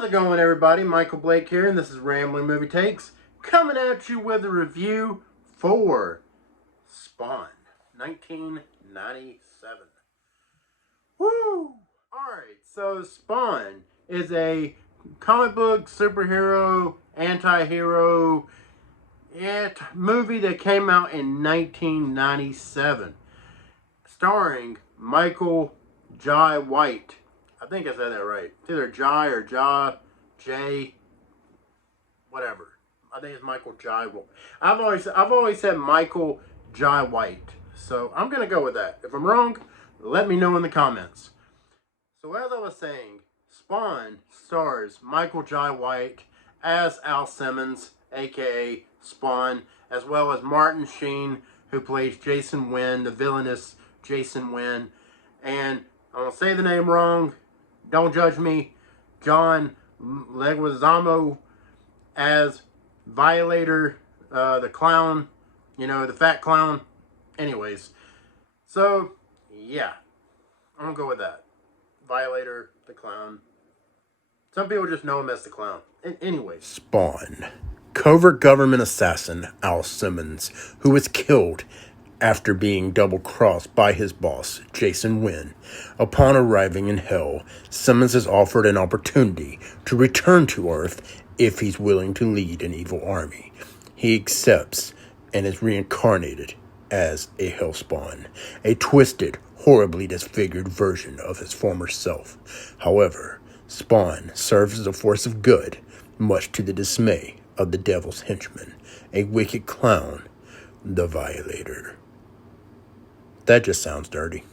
How's it going, everybody? Michael Blake here, and this is Rambling Movie Takes, coming at you with a review for Spawn, 1997. Woo! Alright, so Spawn is a comic book, superhero, anti-hero movie that came out in 1997, starring Michael Jai White. I think I said that right. It's either Jai or Jay, whatever. I think it's Michael Jai. I've always said Michael Jai White, so I'm gonna go with that. If I'm wrong, let me know in the comments. So as I was saying, Spawn stars Michael Jai White as Al Simmons, aka Spawn, as well as Martin Sheen, who plays Jason Wynn, the villainous Jason Wynn, and I'm gonna say the name wrong. Don't judge me. John Leguizamo as Violator, the clown, the fat clown. Anyways, so yeah, I'm gonna go with that. Violator, the clown. Some people just know him as the clown. Anyways, Spawn, covert government assassin Al Simmons, who was killed after being double-crossed by his boss, Jason Wynn. Upon arriving in Hell, Simmons is offered an opportunity to return to Earth if he's willing to lead an evil army. He accepts and is reincarnated as a Hellspawn, a twisted, horribly disfigured version of his former self. However, Spawn serves as a force of good, much to the dismay of the devil's henchman, a wicked clown, the Violator. That just sounds dirty.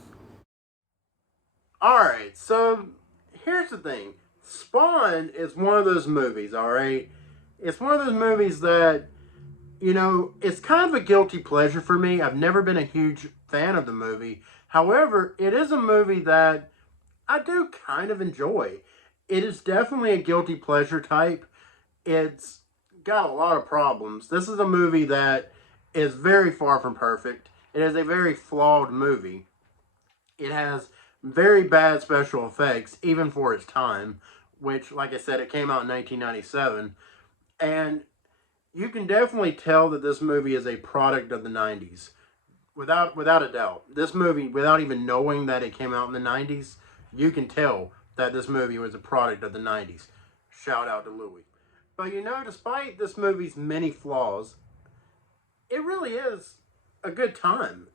Alright, so here's the thing. Spawn is one of those movies, alright? It's one of those movies that, it's kind of a guilty pleasure for me. I've never been a huge fan of the movie. However, it is a movie that I do kind of enjoy. It is definitely a guilty pleasure type. It's got a lot of problems. This is a movie that is very far from perfect. It is a very flawed movie. It has very bad special effects, even for its time, which, like I said, it came out in 1997. And you can definitely tell that this movie is a product of the 90s. Without a doubt. This movie, without even knowing that it came out in the 90s, you can tell that this movie was a product of the 90s. Shout out to Louis. But despite this movie's many flaws, it really is a good time.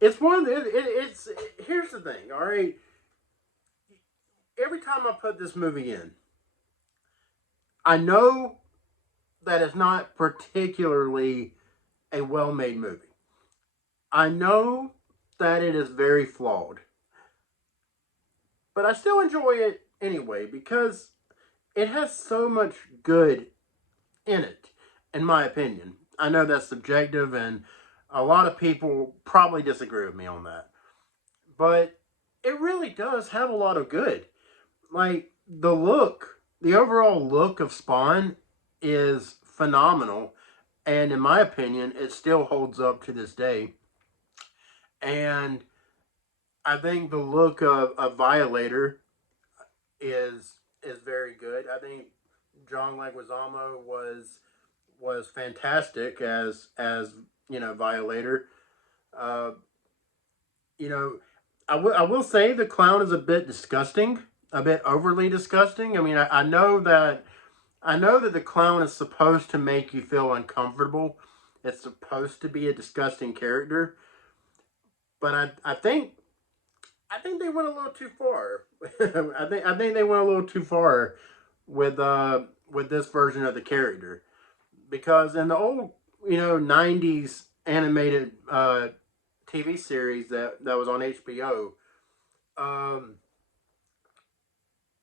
It's one. Here's the thing. All right. Every time I put this movie in, I know that it's not particularly a well-made movie. I know that it is very flawed, but I still enjoy it anyway because it has so much good in it, in my opinion. I know that's subjective, and a lot of people probably disagree with me on that. But it really does have a lot of good. Like, the overall look of Spawn is phenomenal. And in my opinion, it still holds up to this day. And I think the look of Violator is very good. I think John Leguizamo was fantastic as Violator. Uh, I will say the clown is a bit disgusting, a bit overly disgusting. I mean, I know that the clown is supposed to make you feel uncomfortable. It's supposed to be a disgusting character, but I think they went a little too far. I think they went a little too far with this version of the character. Because in the old, 90s animated TV series that was on HBO,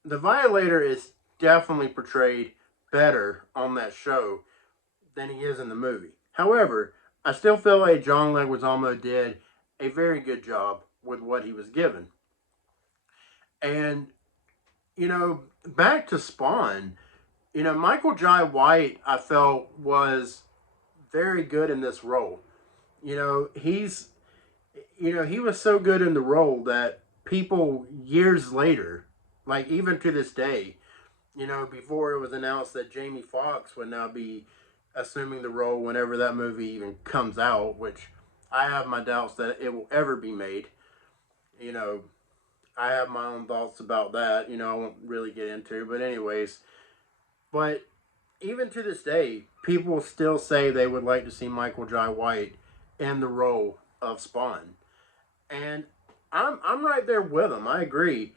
the Violator is definitely portrayed better on that show than he is in the movie. However, I still feel like John Leguizamo did a very good job with what he was given. And, back to Spawn, Michael Jai White, I felt, was very good in this role. He was so good in the role that people years later, like even to this day, You know, before it was announced that Jamie Foxx would now be assuming the role whenever that movie even comes out, which I have my doubts that it will ever be made. You know, I have my own thoughts about that. You know, I won't really get into, but anyways, but even to this day, people still say they would like to see Michael Jai White in the role of Spawn, and I'm right there with him. I agree.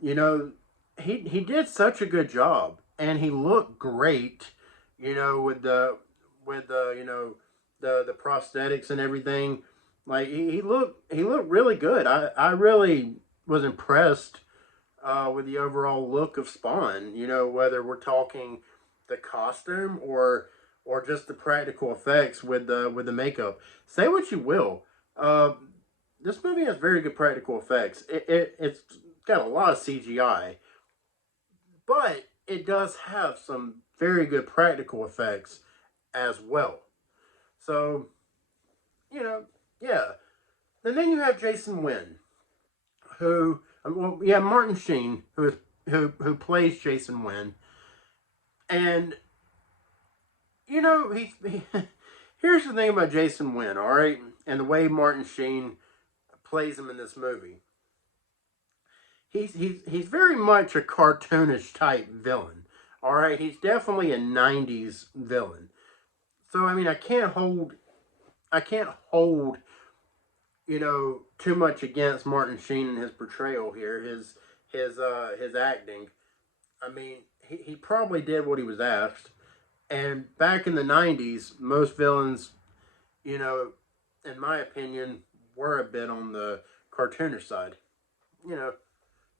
You know, he did such a good job, and he looked great. You know, with the the prosthetics and everything. Like he looked really good. I really was impressed with the overall look of Spawn. You know, whether we're talking the costume or just the practical effects with the makeup. Say what you will. Uh, this movie has very good practical effects. It's got a lot of CGI, but it does have some very good practical effects as well. So, you know, yeah. And then you have Jason Wynn, who, well, yeah, Martin Sheen, who plays Jason Wynn, and you know, here's the thing about Jason Wynn, all right, and the way Martin Sheen plays him in this movie. He's very much a cartoonish type villain. All right, he's definitely a '90s villain. So I mean, I can't hold too much against Martin Sheen and his portrayal here, his acting. I mean, he probably did what he was asked. And back in the '90s, most villains, you know, in my opinion, were a bit on the cartoonish side. You know,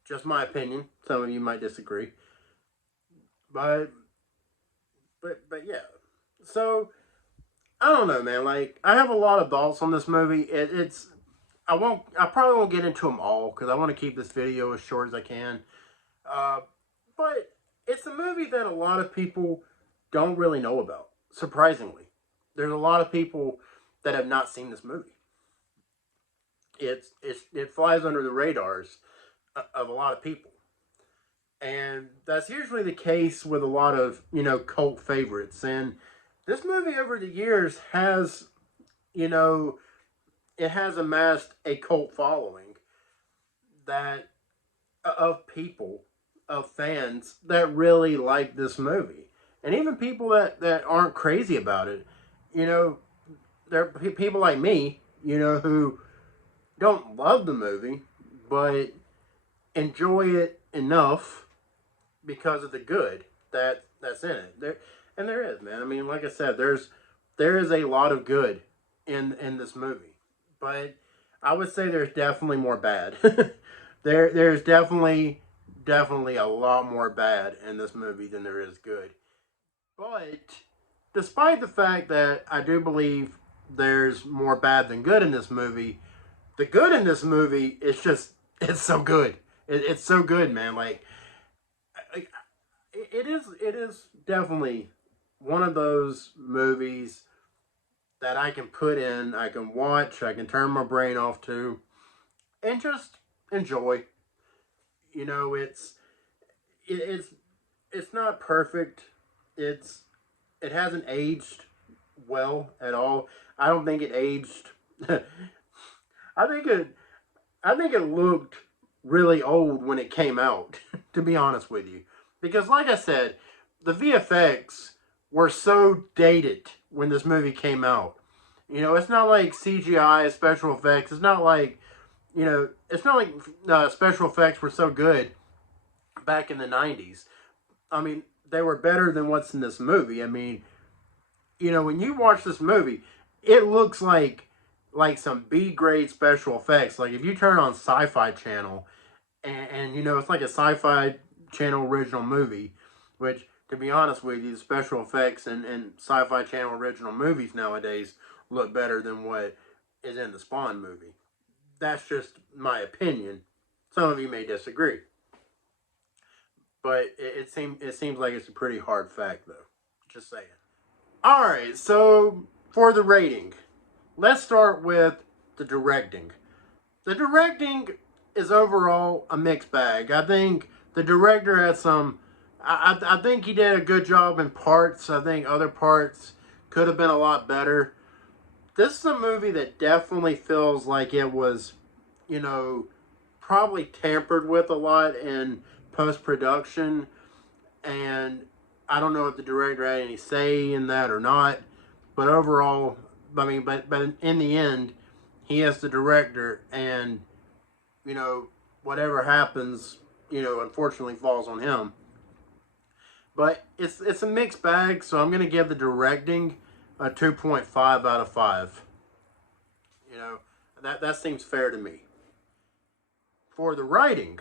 just my opinion. Some of you might disagree, but but yeah. So I don't know, man. Like I have a lot of thoughts on this movie. It's I probably won't get into them all because I want to keep this video as short as I can. Uh, but it's a movie that a lot of people don't really know about. Surprisingly, there's a lot of people that have not seen this movie. It flies under the radars of a lot of people, and that's usually the case with a lot of cult favorites. And this movie over the years has you know it has amassed a cult following that of people, of fans that really like this movie, and even people that aren't crazy about it. You know, there are people like me, who don't love the movie, but enjoy it enough because of the good that's in it. There is, man. I mean, like I said, there is a lot of good in this movie, but I would say there's definitely more bad. There's definitely a lot more bad in this movie than there is good. But despite the fact that I do believe there's more bad than good in this movie, the good in this movie is just it's so good. It's so good, man. Like it is definitely one of those movies that I can put in, I can watch, I can turn my brain off to, and just enjoy. You know, it's it's not perfect. It's it hasn't aged well at all. I don't think it aged. I think it I think it looked really old when it came out, to be honest with you. Because, like I said, the VFX were so dated when this movie came out. It's not like CGI, special effects. It's not like special effects were so good back in the '90s. I mean, they were better than what's in this movie. I mean, when you watch this movie, it looks like some B grade special effects. Like if you turn on Sci-Fi Channel, and it's like a Sci-Fi Channel original movie, which to be honest with you, the special effects and Sci-Fi Channel original movies nowadays look better than what is in the Spawn movie. That's just my opinion. Some of you may disagree, but it seems like it's a pretty hard fact though. Just saying. All right, so for the rating, let's start with the directing. The directing is overall a mixed bag. I think the director had some I think he did a good job in parts. I think other parts could have been a lot better. This is a movie that definitely feels like it was, you know, probably tampered with a lot in post-production. And I don't know if the director had any say in that or not. But overall, I mean, but in the end, he is the director, and you know, whatever happens, you know, unfortunately falls on him. But it's a mixed bag, so I'm gonna give the directing a 2.5 out of 5. You know, that seems fair to me. For the writing,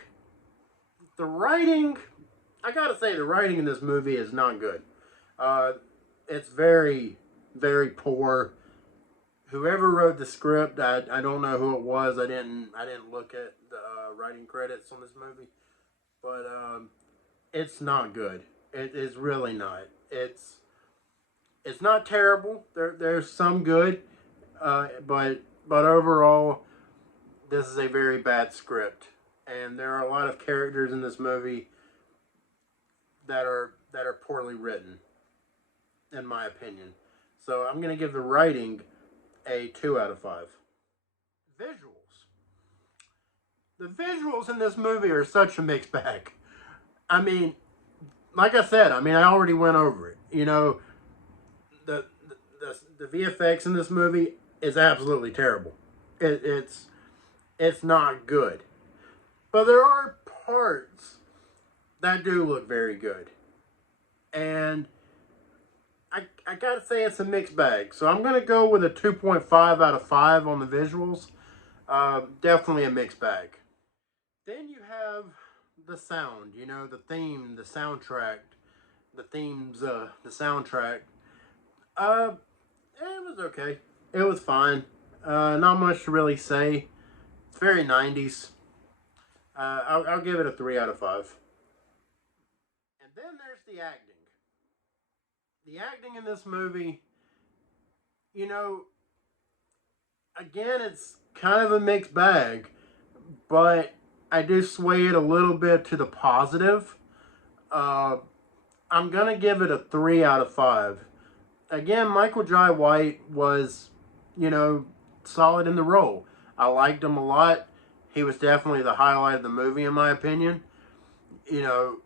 I gotta say the writing in this movie is not good. Uh, it's very, very poor. Whoever wrote the script, I don't know who it was. I didn't look at the writing credits on this movie, but it's not good. It is really not. It's not terrible. There's some good, but overall, this is a very bad script, and there are a lot of characters in this movie that are poorly written, in my opinion. So I'm gonna give the writing a 2 out of 5. Visuals. The visuals in this movie are such a mixed bag. I mean, like I said, I already went over it. You know, the the VFX in this movie is absolutely terrible. It's not good. But there are parts that do look very good. And I gotta say it's a mixed bag. So I'm gonna go with a 2.5 out of 5 on the visuals. Definitely a mixed bag. Then you have the sound, you know, the theme, the soundtrack, the soundtrack. Uh, it was okay. It was fine. Not much to really say. It's very 90s. I'll give it a 3 out of 5. And then there's the acting. The acting in this movie, you know, again, it's kind of a mixed bag, but I do sway it a little bit to the positive. Uh, I'm gonna give it a 3 out of 5. Again, Michael Jai White was, you know, solid in the role. I liked him a lot. He was definitely the highlight of the movie, in my opinion. You know,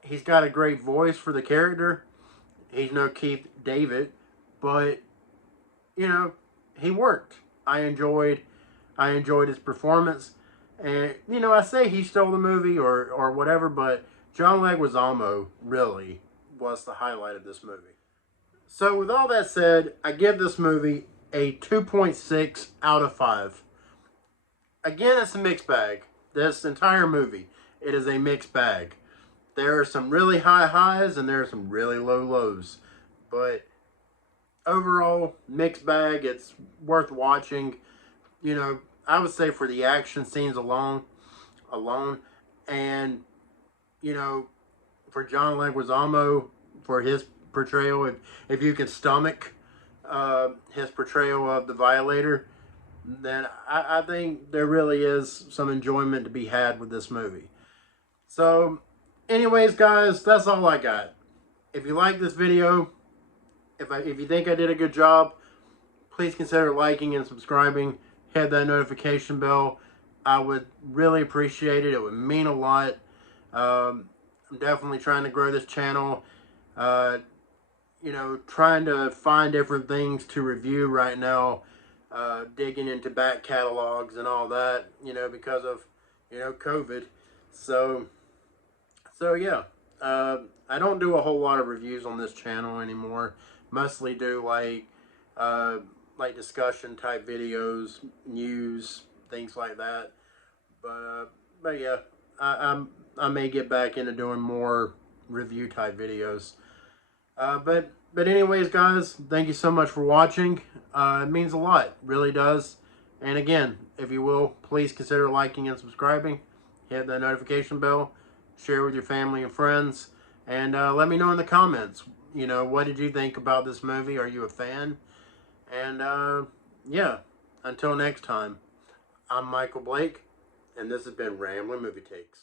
he's got a great voice for the character. He's no Keith David, but you know, he worked. I enjoyed his performance, and you know, I say he stole the movie or whatever, but John Leguizamo really was the highlight of this movie. So with all that said, I give this movie a 2.6 out of 5. Again, it's a mixed bag. This entire movie, it is a mixed bag. There are some really high highs and there are some really low lows. But overall, mixed bag. It's worth watching. You know, I would say for the action scenes alone, and you know, for John Leguizamo for his portrayal, if you can stomach his portrayal of the Violator, then I think there really is some enjoyment to be had with this movie. So, anyways, guys, that's all I got. If you like this video, if you think I did a good job, please consider liking and subscribing. Hit that notification bell. I would really appreciate it. It would mean a lot. I'm definitely trying to grow this channel. You know, trying to find different things to review right now. Digging into back catalogs and all that, you know, because of, you know, COVID. So yeah, I don't do a whole lot of reviews on this channel anymore. Mostly do like discussion type videos, news, things like that. But yeah, I may get back into doing more review type videos. But anyways, guys, thank you so much for watching. It means a lot, really does. And again, if you will, please consider liking and subscribing. Hit that notification bell. Share with your family and friends. And let me know in the comments, you know, what did you think about this movie? Are you a fan? And yeah, until next time, I'm Michael Blake, and this has been Rambling Movie Takes.